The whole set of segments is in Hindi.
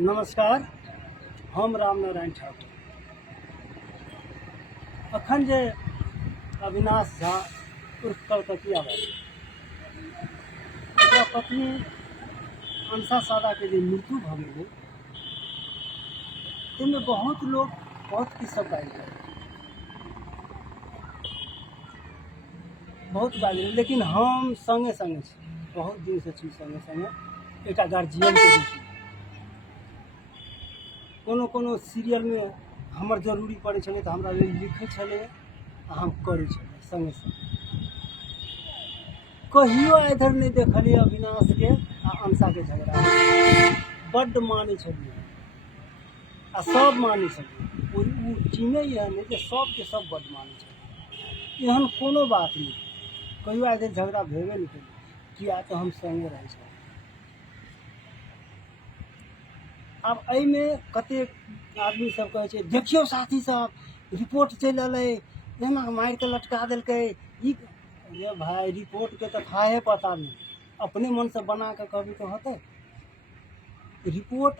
नमस्कार, हम रामनारायण ठाकुर। अखन जे अविनाश झा उर्फ कलकतिया बाबू ओकरा पत्नी अंसा सादा के जे मृत्यु भ गेलै, ताहिमे बहुत लोग बहुत किछु सब बाजि गेलै, बहुत बाजि गेलै, लेकिन हम संगे संगे छी, बहुत दिन से छी संगे संगे एकटा गार्जियन के रूप में। कोनो सीरियल में हमर जरूरी पड़े छलै तऽ हमरा लेल लिखै छलै आ हम करै छलियै संगे संगे। कहियो इधर नहीं देखलिए अविनाश के आ अंसा के झगड़ा, बड्ड मानै छलियै आ सब मानै छलियै। ओ टीमे एहन है जे सबके सब बड्ड मानै छलियै, एहन कोनो बात नहीं, कहियो इधर झगड़ा भेबे नहीं केलै, किया तऽ हम संगे रहै छलियै। अब एहिमे कतेक आदमी सब कहै छै देखियो साथी सब रिपोर्ट चलि अलै, एना मारि के लटका देलकै ई। अरे भाई, रिपोर्ट के तो थाहे पता नहीं, अपने मन से बना के कभी तो होते। रिपोर्ट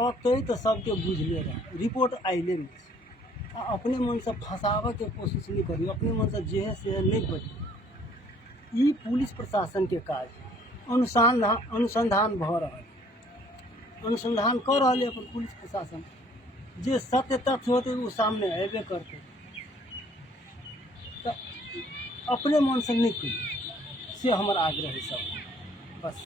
अतै तो सबके बुझले रहे, रिपोर्ट आइले नहीं, अपने मन से फंसावे के कोशिश नहीं करियो, अपने मन से जे है से नहीं बजियो। ई पुलिस प्रशासन के काज, अनुसंधान भ रहल, अनुसंधान कर रहा है अपन पुलिस प्रशासन, जे सत्य तथ्य होते वो सामने अबे करते। तो अपने मन से नहीं करिए, से हमार आग्रह है सब।